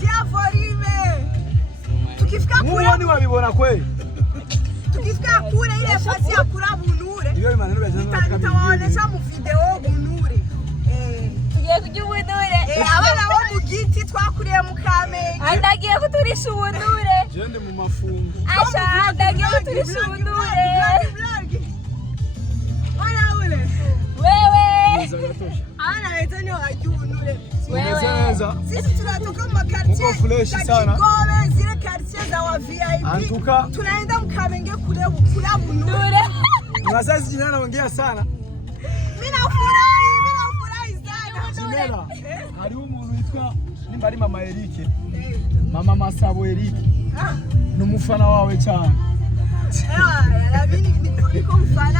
Tia Forime. Tukifika kule. Muone wabibona kweli. Tukifika kule ile fasi ya kula bunure. Nitawaonesha mu video bunure. Tugiye kujya ubunure. Abana bo mu giti twakuriye mu Kamenge. Andagiye kuturisha ubunure. Jende mu mafungu. Asha andagiye kuturisha ubunure. Wala ule. Wewe. Ana wetu ni wajua ubunure. Wewe. Sisi tunatoka makartie. Uko fresh sana. Kigobe zile kartie za wa VIP. Antuka. Tunaenda Mkamenge kule kula bunure. Wazazi jina naongea sana. Mimi nafurahi sana. Jimela. Hari umuntu witwa nimba ari mama Eric. Mama Masabo Eric. Numufana wawe cyane.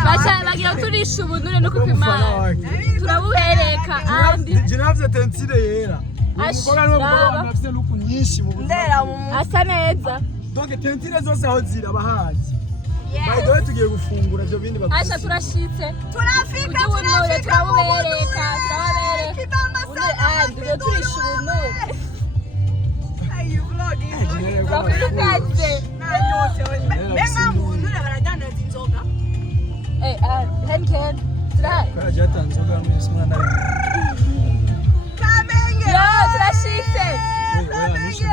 Basha bagira turisha ubunure no kupima. Turabubereka andi. Jinavye tensire yera. Umukobwa niwe mukobwa afite luku nyinshi mu buzima. Asa neza. Donc tensire zose aho zira bahazi. Bayidoye tugiye gufungura byo bindi baguzi. Asha turashitse. Turafika turabubereka. Andi yo turisha ubunure. Ayi vlog. Bakukaze. Benga bunure baradandaza inzoga. Henken. Try. Kaje atanzoga mwese mwana ari. Kamenge. Yo turashitse. Kamenge.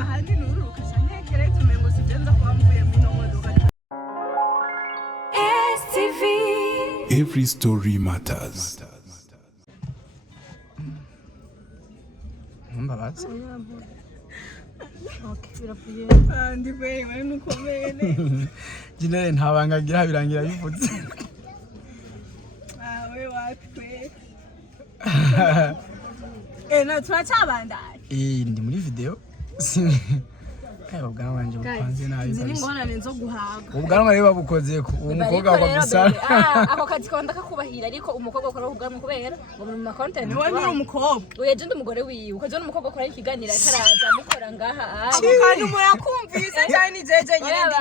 Ahandi nururuka cyane keretse umengo sigenza kwamvuye mino modoka. STV. Every story matters. Mbabazi. Okay, birafuye. Andi wewe nukomene. Jinere ntabangagira birangira bivutse. Wewe wapi? Na turacabandanye. Ndi muri video. Kaya ubwanwa wanje bupanze nabi. Izi ngorane nzo guhaga. Ubwanwa rero babukoze ku umukobwa wagusara. Ako kazi konda kakubahira ariko umukobwa akora ubwanwa kubera ngo mu ma content. Wewe uri umukobwa. Uyeje ndi umugore wiwe. Ukaje n'umukobwa akora ikiganira karaza mukora ngaha. Ako kantu murakumvise cyane nijeje nyine ndi.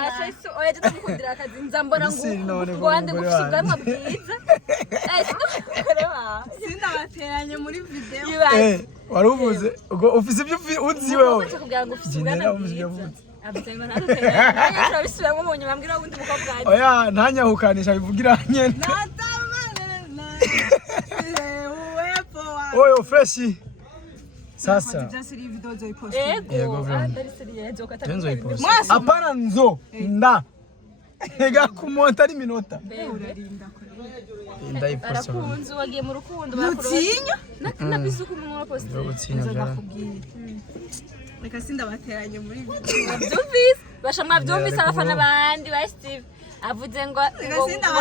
Uyeje ndamukundira akazi nzambona ngo wande gufite ubwanwa bwiza. Sindabateranye muri video. Waruvuze ubwo ufise ibyo uzi wewe. Kugira ngo ufite ubwanwa bwiza. Abisenga ntateranye. Turabisubiramo mu nyuma mbwira wundi mukobwa waje. Oya ntanyahukanisha bivugira nyene. Oyo fresh. Sasa. Ego. Tenzo ipost. Hapana nzo. Nda. Ega kumonta ari minota. Nda ipost. Arakunzi wagiye mu rukundo Mutinya? Nabisuku mu post. Gutinya. Reka sindabateranye muri video. Byumvise bashamwa byumvise abafana bandi ba Steve avuze ngo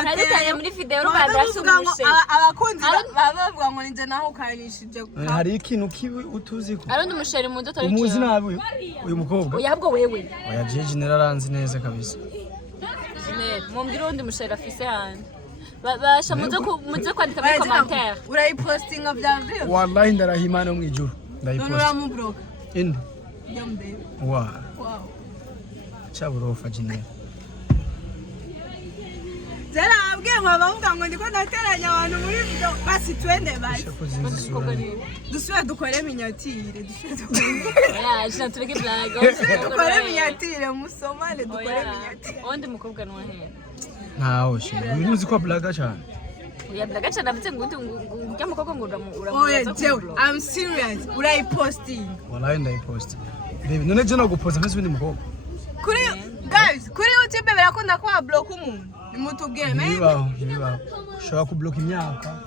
ntadutanye muri video rwanda asubushe abakunzi bavuga ngo ninje naho ukanishije hari ikintu kibi utuzi ko arundi umusheri mu ndoto ariko umuzi nabi uyu mukobwa uyabwo wewe oya je general aranzi neza kabisa mumbwira undi musheri afise handi basha muze kwandika muri commentaire urayipostinga vya video wallahi ndarahimana mu ijuru ndayipost uramubloka indi yambe wow Chaburofa jine. Zara abwiye ngo bavuga ngo ndiko ndateranya abantu muri video basi twende basi. Dusubira dukore minyatire, jina tureke blago. Dukore minyatire musomale dukore minyatire. Onde mukobwa no hera. Ntaho shi. Uzi ko blaga cyane. Ya blaga cyane afite ngo njya mukobwa ngo uramuza. Oh jewe, I'm serious. Urayiposting. Wallahi ndayipost. Baby, none je no guposta nk'isi bindi mukobwa. Kuri guys, kuri YouTube birakunda kwa block umuntu. Nimutubwire niba ushobora kublock imyaka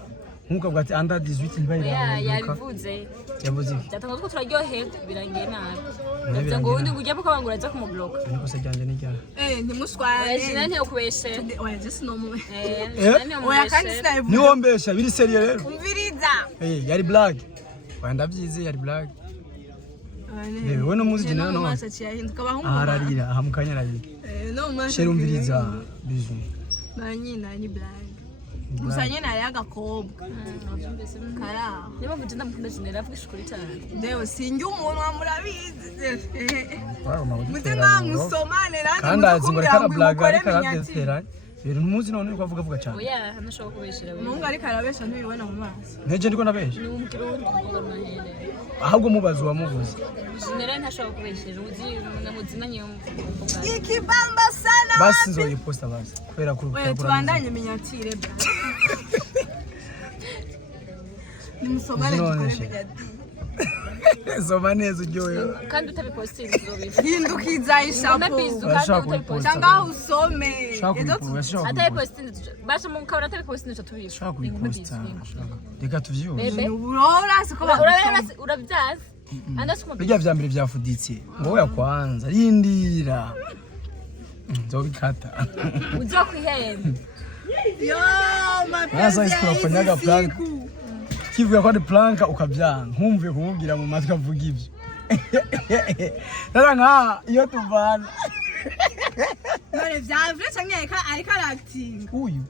nkuko bwati under 18 ntibayira. Yabivuze. Yavuze. Cyatanga ko turaryohe birangiye nabi. Nabyo ngo undi ujya mukabangura aza kumublock. Niko se cyanje n'ijya. Ntimusware. Jina ntiyo kubeshe. Oya just no more. Oya kandi sinayivuze. Niwombesha biri serie rero. Umviriza. Yari black. Wanda byize yari black. Wewe no muzi jina no. Ararira ahamukanya ararira. No man. Sherumviriza bizu. Manyina ni black. Musanye nari agakobwa. Kara. Niba mvuze ndamukunda jina ravuga ishukuri cyane. Ndewe sinjye umuntu amurabizi. Waro mawe. Mutenga musomane randi. Kandi azi ngo kana black ari karatera. rero numuzi none ko avuga cyane oya nashobora kubeshera wewe Mungu ariko arabesha ntibibona mu maso nteje ndiko nabesha ni umukirundi kuvuga mahere ahubwo mubazi wamuvuze general ntashobora kubeshera uzi muzimanye ikibamba sana basi nzoyiposta basi kubera ko wewe tubandanye minyatire bra nimusomane dukore minyatire soma neza uryoye kandi utabipostinga uzobisha hindukiza ishapo cyangwa usome atabipostinga basha mu kabara atabipostinga tubisha shaka kuyiposta reka tuvyuze urora siko urabyaza bijya vya mbere vyafuditse ngo ya kwanza rindira nzobikata uzo kwihemba yo Nasa isprofonyaga plank. Kivuga ko ari plank ukabyanga. Nkumvuye kumubwira mu matwi avuga ibyo. Nara nka iyo tuvana. None vyavye cyangwa ariko aracting. Uyu.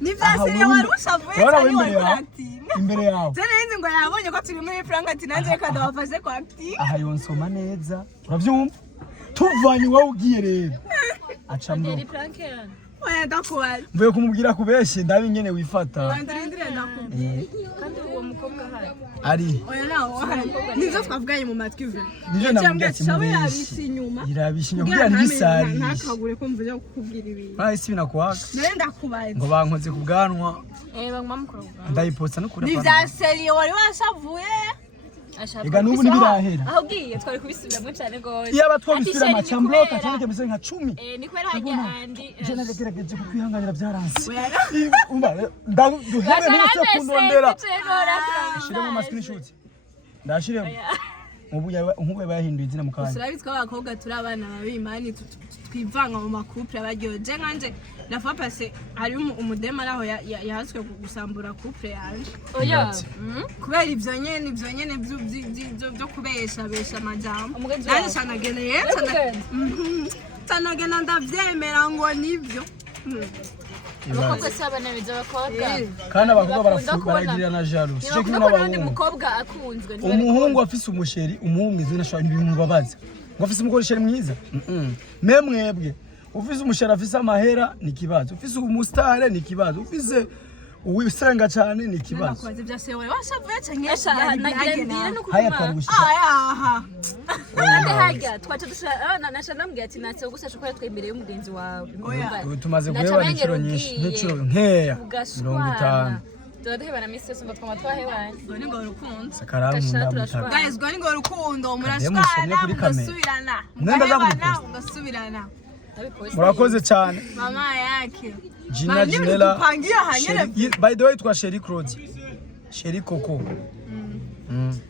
Ni vyasire warushavuye cyangwa ariko acting. Imbere yawe. Zene nzi ngo yabonye ko turi muri plank ati nanje reka ndabafashe ko acting. Aha yonsoma neza. Uravyumva? Tuvanye wowe ugiye rero. Acambo. Ari plank yana. Oya ndakubaza. Mvuye kumubwira kubeshe ndabi nyene wifata. Wandindire ndakubwira. Kandi uwo mukobwa hari. Ari. Oya nawo hari. Nivyo twavuganye mu matwi vyo. Nivyo namubwira ati mubeshe inyuma. Irabishinya kugira ntisari. Ntakagure ko mvuze kukubwira ibintu. Bahise binakuhaga. Nare ndakubaza. Ngo bankoze ku bwanwa. Bangwa mukobwa. Ndayiposta no kuri. Ni vya serie wari washavuye. Ega nubu nibirahera. Aho giye twari kubisubiramo cyane gose. Iyo abatwabisira amacambroka cyane ke nka 10. Ni kwera hajya andi. Je nagerageje kukwihanganira byaranse. Umba duhere n'icyo kundondera. Shiremo ama screenshot. Ndashiremo. Nk'ubu bahinduye izina mu kanya. Surabi tw'abakobwa turi abana babimani twivanga mu makupre abaryoje nkanje nafa passe ari umudema naho yahaswe gusambura couple yanje. Oya. Kubera ivyo nyene byo kubesha besha amajambo. Nani sanageneye tanagena ndavyemera ngo nivyo. Abakobwa sabana biza abakobwa. Kandi abakobwa baragira na jalo. Cyo kimwe n'abandi mukobwa akunzwe. Umuhungu afise umusheri, umuhungu izina shaka ibimubabaza. Ngo afise umukoresha mwiza. Memwebwe ufise umusheri afise amahera ni kibazo. Ufise umustare ni kibazo. Ufise uwisenga cyane ni kibazo. Nakoze byase wewe washavuye cyane nagendire no haya kuma. kabushika. Aha. Kandi hajya twacha dushana nashanambwiye ati natse gusasha ko twemereye umugenzi wawe. Tumaze guheba n'ikiro nyinshi, n'ikiro nkeya. 50. Turadahebana misi yose ngo twama twahebanye. Ngo ni ngo rukundo. Sakaramu ndamutaka. Guys, ngo ni ngo rukundo murashwana mugasubirana. Nenda Murabana mugasubirana. Murakoze cyane. Mama yake. Gina Ginela. Kupangia hanyere. By the way twa Sherry Claude. Sherry Coco.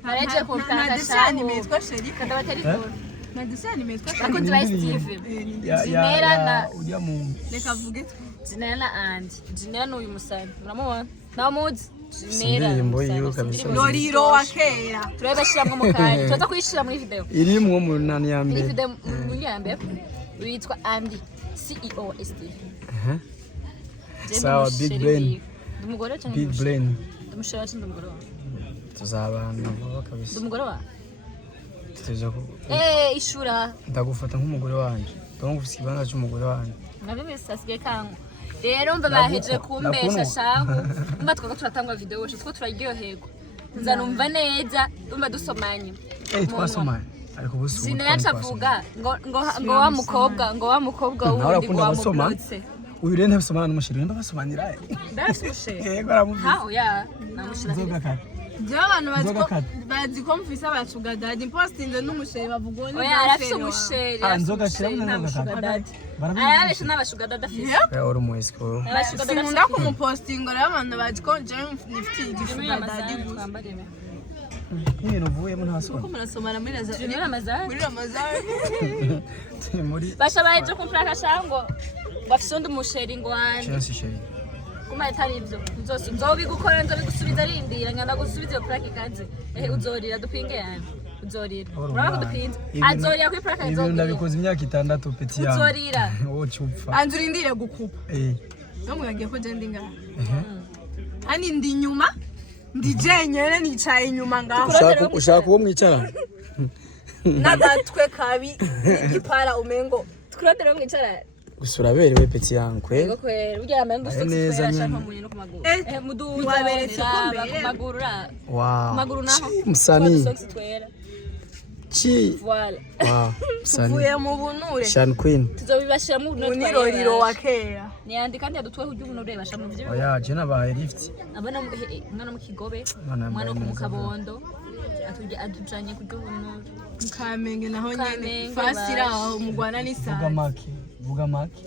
Araje ko Na mtaka design imetwa Sherry. kada batari ko. Na design imetwa Sherry. Akunzi ba Steve. Ginera na ujya mu. Reka vuge. Ginera na Andy. Ginera no uyu musani. Uramubona? Namuzi. Ginera. Ndimbo yiyo kabisa. Loriro wa kera. Turabashyiramwe mu kanya. Tuza kuyishira muri video. Irimwo mu nani ya Muri mbere. video mu nyambe. Witwa Andy. CEO Steve. Sawa big brain. Umugore cyangwa Big brain. Umushara cyangwa umugore wa. Tuzabana vuba kabisa. Umugore wa. Tuteje ko. Ishura. Ndagufata nk'umugore wanje. Ndongo ufite ikibanza cy'umugore wanje. Nabe mesasiye kango. Rero mva baheje kumbesha shangu. Mba twako turatangwa video wacu two turaryoherwa. Nzanumva neza umba dusomanye. Twasomanye. Ariko busu. Sinacavuga ngo wa mukobwa wundi wamubutse. Uyu rero ntabisomana n'umushiri mba basomanira. Ndafushe. Yego aramuvuze. Ha oya namushira. Zoga kati. Je abantu bazi ko mfise abacuga dadi postinze n'umusheri bavugwa ni. Oya arafise umusheri. Nzoga shira n'umusheri dadi. Ayabesha n'abashuga dadi afise. Uri mu escort. Abashuga dadi. Sinkunda kumupostinga rero abantu bazi ko je nifite igishuga dadi gusa. Ibintu uvuyemo ntasoma. Ko murasomana muri Ramazan. Muri Ramazan. Muri Basha baje kumplaka shango. Bafise undi musheri ngo wanje. Chance sheri. Kuma itari ivyo. Nzobigukora nzobigusubiza rindira nyanda gusubiza iyo plaka ikaze. Uzorira dupinge yani. Uzorira. Urako dupinze. Azorira kuri plaka izorira. Ibintu ndabikoze imyaka 6 peti yangu. Uzorira. Wowe cyupfa. Anzurindire gukupa. Namwe yagiye ko je ndi ngaha. Ani ndi nyuma. Ndi jenyene nicaye inyuma ngaho. Ushaka uwo mwicara? Nagatwe kabi igipara umengo. Tukurondera mwicara. gusa uraberewe peti yangu kweli Yego kweli burya yambaye udusogisi twera ashaka munye no ku maguru muduza waberetse ko mbere. ku maguru ra wow ku maguru naho musani udusogisi twera chi voilà wow musani uvuye mu bunure Shan Queen tuzobibashiramo ubuntu uniroriro wa kera niyandi kandi yadutweho ujyubuntu basha mu byo oya je nabaye lift abana mwana mu kigobe Mwana mwana ku yambaye mukabondo atujanye kujyubuntu Kamenge naho nyene Kamenge fasira aho mugwana vuga make vuga make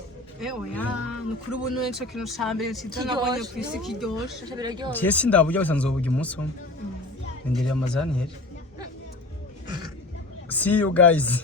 oya nukuri ubunure nico kintu cambere ciza nabonye ku isi kiryoshe biraryoha tiye sindaburya gusa nzoburya umunsi umwe ngereye amazani here see you guys